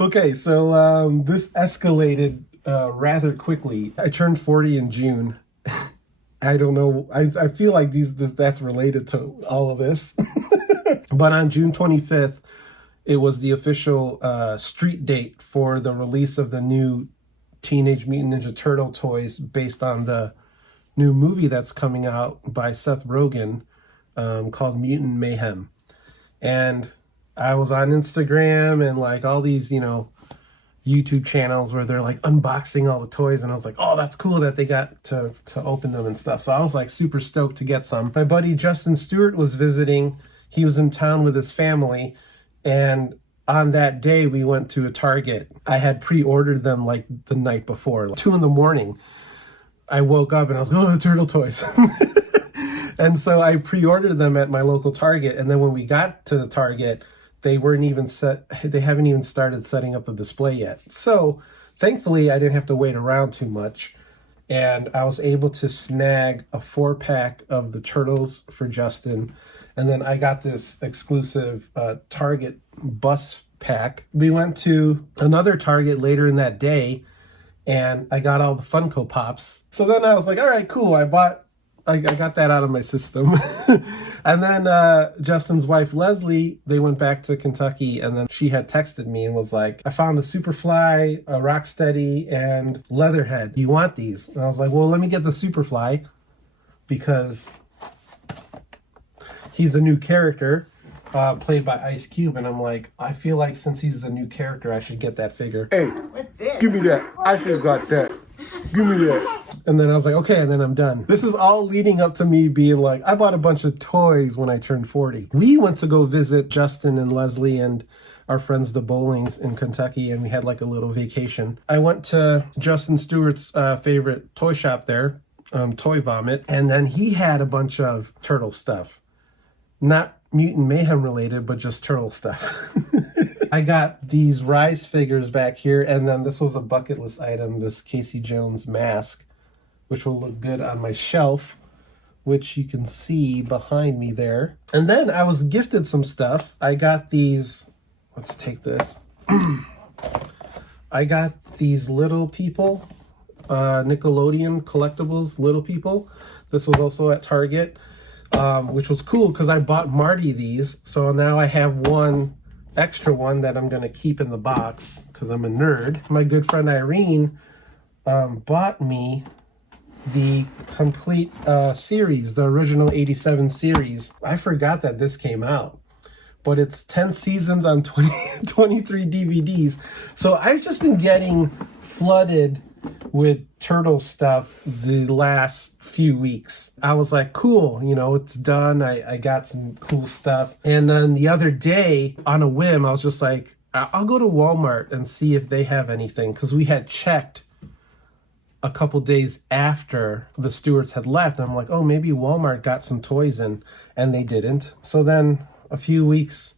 Okay, so this escalated rather quickly. I turned 40 in June. I don't know. I feel like that's related to all of this. But on June 25th, it was the official street date for the release of the new Teenage Mutant Ninja Turtle toys based on the new movie that's coming out by Seth Rogen called Mutant Mayhem. And I was on Instagram and like all these, YouTube channels where they're like unboxing all the toys, and I was like, oh, that's cool that they got to open them and stuff. So I was like super stoked to get some. My buddy Justin Stewart was visiting. He was in town with his family, and on that day we went to a Target. I had pre-ordered them like the night before, like 2 a.m. I woke up and I was like, oh, turtle toys. And so I pre-ordered them at my local Target, and then when we got to the Target, they haven't even started setting up the display yet. So thankfully I didn't have to wait around too much, and I was able to snag a 4-pack of the turtles for Justin. And then I got this exclusive Target bus pack. We went to another Target later in that day, and I got all the Funko Pops. So then I was like, all right, cool. I got that out of my system. And then Justin's wife, Leslie, they went back to Kentucky, and then she had texted me and was like, I found a Superfly, a Rocksteady, and Leatherhead. Do you want these? And I was like, well, let me get the Superfly, because he's a new character played by Ice Cube. And I'm like, I feel like since he's the new character, I should get that figure. Hey, give me that. I should have got that. Give me that. And then I was like, okay, and then I'm done. This is all leading up to me being like, I bought a bunch of toys when I turned 40. We went to go visit Justin and Leslie and our friends, the Bowlings in Kentucky, and we had like a little vacation. I went to Justin Stewart's favorite toy shop there, Toy Vomit, and then he had a bunch of turtle stuff. Not Mutant Mayhem related, but just turtle stuff. I got these Rise figures back here, and then this was a bucket list item, this Casey Jones mask, which will look good on my shelf, which you can see behind me there. And then I was gifted some stuff. I got these, let's take this. I got these little people, Nickelodeon collectibles, little people. This was also at Target, which was cool because I bought Marty these. So now I have one extra one that I'm going to keep in the box because I'm a nerd. My good friend Irene bought me the complete series, the original 87 series. I forgot that this came out, but it's 10 seasons on 23 DVDs. So I've just been getting flooded with turtle stuff the last few weeks. I was like, cool, it's done. I got some cool stuff. And then the other day, on a whim, I was just like, I'll go to Walmart and see if they have anything, because we had checked a couple days after the Stewarts had left. And I'm like, oh, maybe Walmart got some toys in, and they didn't. So then a few weeks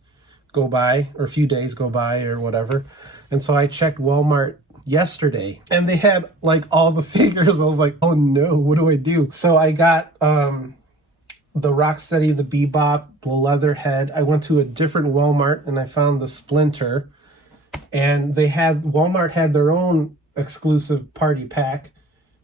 go by, or a few days go by, or whatever. And so I checked Walmart yesterday, and they had like all the figures. I was like, oh no, what do I do? So I got the Rocksteady, the Bebop, the Leatherhead. I went to a different Walmart and I found the Splinter, and Walmart had their own exclusive party pack,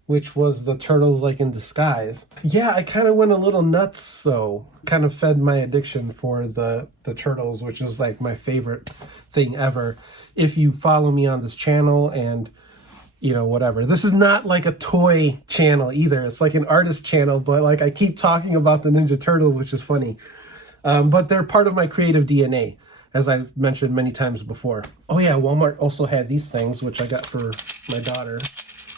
which was the turtles like in disguise. Yeah, I kind of went a little nuts, so kind of fed my addiction for the turtles, which is like my favorite thing ever. If you follow me on this channel and whatever. This is not like a toy channel either. It's like an artist channel, but like I keep talking about the Ninja Turtles, which is funny. But they're part of my creative DNA, as I've mentioned many times before. Oh yeah, Walmart also had these things, which I got for my daughter.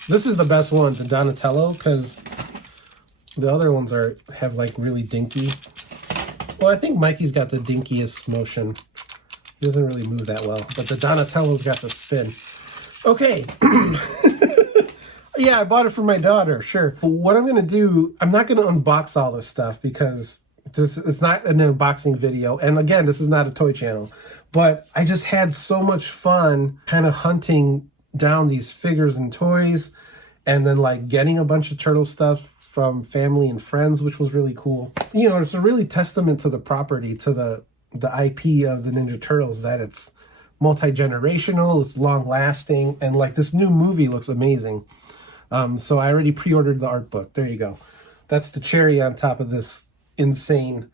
This is the best one, the Donatello, because the other ones have like really dinky. Well, I think Mikey's got the dinkiest motion. He doesn't really move that well, but the Donatello's got the spin. Okay. Yeah, I bought it for my daughter, sure. But what I'm going to do, I'm not going to unbox all this stuff because it's not an unboxing video. And again, this is not a toy channel. But I just had so much fun kind of hunting down these figures and toys, and then like getting a bunch of turtle stuff from family and friends, which was really cool. It's a really testament to the property, to the IP of the Ninja Turtles, that it's multi-generational, it's long-lasting, and like this new movie looks amazing. So I already pre-ordered the art book. There you go. That's the cherry on top of this insane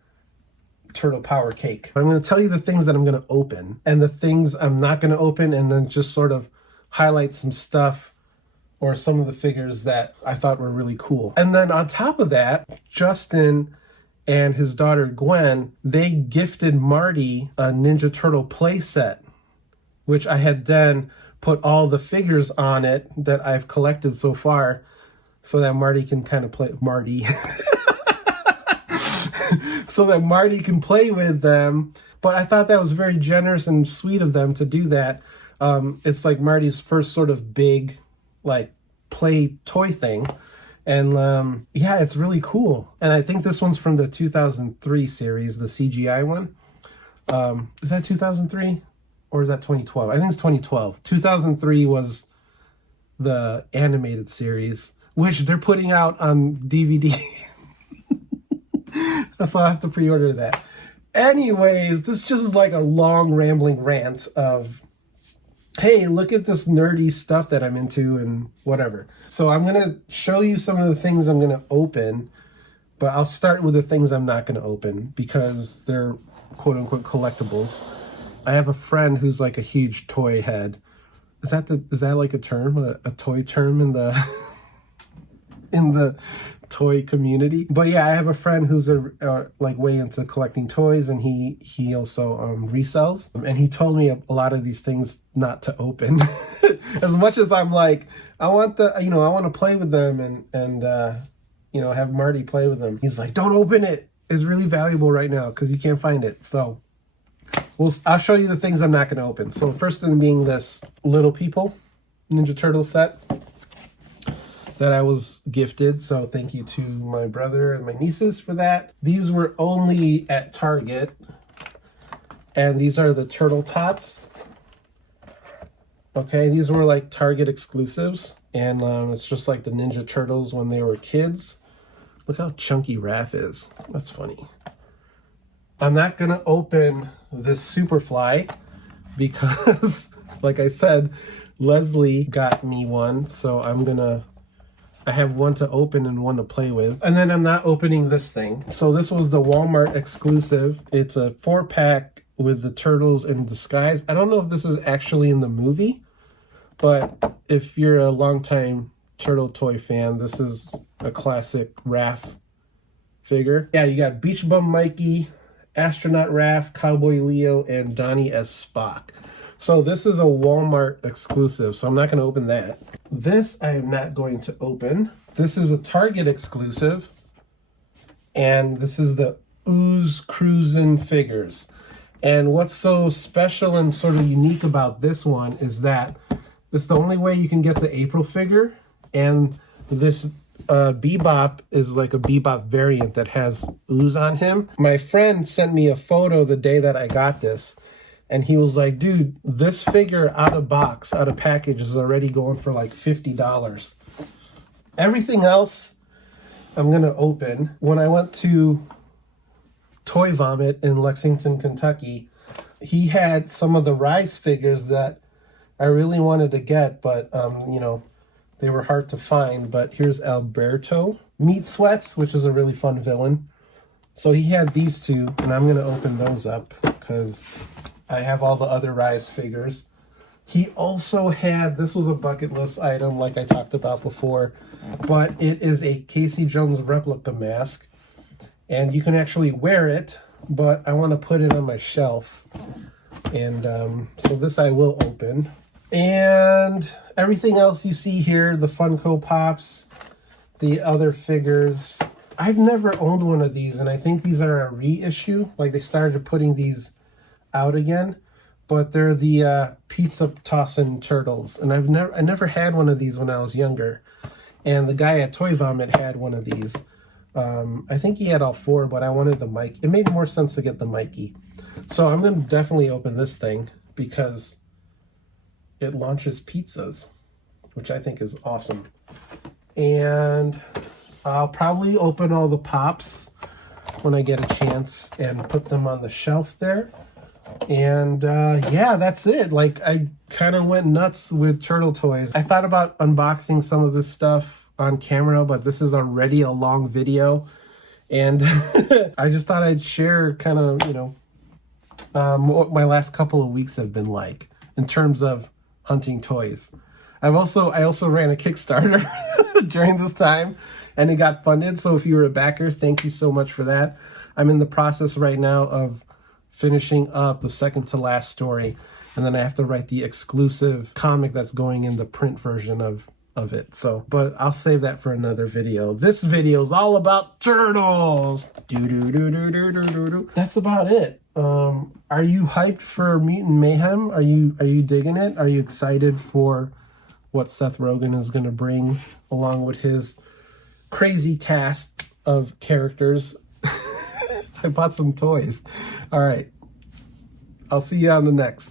turtle power cake. I'm going to tell you the things that I'm going to open and the things I'm not going to open, and then just sort of highlight some stuff or some of the figures that I thought were really cool. And then on top of that, Justin and his daughter Gwen, they gifted Marty a Ninja Turtle playset, which I had then put all the figures on it that I've collected so far so that Marty can kind of play so that Marty can play with them. But I thought that was very generous and sweet of them to do that. It's like Marty's first sort of big like play toy thing. And yeah, it's really cool. And I think this one's from the 2003 series, the CGI one. Is that 2003 or is that 2012? I think it's 2012. 2003 was the animated series, which they're putting out on DVD. So I have to pre-order that. Anyways, this just is like a long rambling rant of, hey, look at this nerdy stuff that I'm into and whatever. So I'm going to show you some of the things I'm going to open, but I'll start with the things I'm not going to open because they're quote unquote collectibles. I have a friend who's like a huge toy head. Is that like a term, a toy term in the in the toy community? But yeah, I have a friend who's like way into collecting toys, and he also resells, and he told me a lot of these things not to open. As much as I'm like, I want to play with them and have Marty play with them, he's like, don't open it, it's really valuable right now because you can't find it. So I'll show you the things I'm not going to open. So first thing being this Little People Ninja Turtle set that I was gifted. So thank you to my brother and my nieces for that. These were only at Target. And these are the Turtle Tots. Okay, these were like Target exclusives. And it's just like the Ninja Turtles when they were kids. Look how chunky Raph is. That's funny. I'm not going to open this Superfly because, like I said, Leslie got me one. So I have one to open and one to play with. And then I'm not opening this thing. So this was the Walmart exclusive. It's a 4-pack with the turtles in disguise. I don't know if this is actually in the movie, but if you're a longtime turtle toy fan, this is a classic Raph figure. Yeah, you got Beach Bum Mikey, Astronaut Raph, Cowboy Leo, and Donnie as Spock. So this is a Walmart exclusive, so I'm not going to open that. This I am not going to open. This is a Target exclusive, and this is the Ooze Cruisin' figures. And what's so special and sort of unique about this one is that this is the only way you can get the April figure, and this Bebop is like a Bebop variant that has ooze on him. My friend sent me a photo the day that I got this, and he was like, dude, this figure out of box, out of package is already going for like $50. Everything else I'm going to open. When I went to Toy Vomit in Lexington, Kentucky, he had some of the Rise figures that I really wanted to get, but, they were hard to find. But here's Alberto. Meat Sweats, which is a really fun villain. So he had these two, and I'm going to open those up because I have all the other Rise figures. He also had, this was a bucket list item like I talked about before, but it is a Casey Jones replica mask. And you can actually wear it, but I want to put it on my shelf. And so this I will open. And everything else you see here, the Funko Pops, the other figures. I've never owned one of these, and I think these are a reissue. Like they started putting these out again, but they're the pizza tossing turtles. And I never had one of these when I was younger. And the guy at Toy Vomit had one of these. I think he had all four, but I wanted the Mike. It made more sense to get the Mikey. So I'm going to definitely open this thing because it launches pizzas, which I think is awesome. And I'll probably open all the Pops when I get a chance and put them on the shelf there. And yeah, that's it. Like, I kind of went nuts with turtle toys. I thought about unboxing some of this stuff on camera, but this is already a long video. And I just thought I'd share kind of, you know, what my last couple of weeks have been like in terms of hunting toys. I also ran a Kickstarter during this time, and it got funded. So if you were a backer, thank you so much for that. I'm in the process right now of finishing up the second to last story, and then I have to write the exclusive comic that's going in the print version of it. So, but I'll save that for another video. This video is all about turtles. That's about it. Are you hyped for Mutant Mayhem? Are you digging it? Are you excited for what Seth Rogen is going to bring along with his crazy cast of characters? I bought some toys. All right. I'll see you on the next.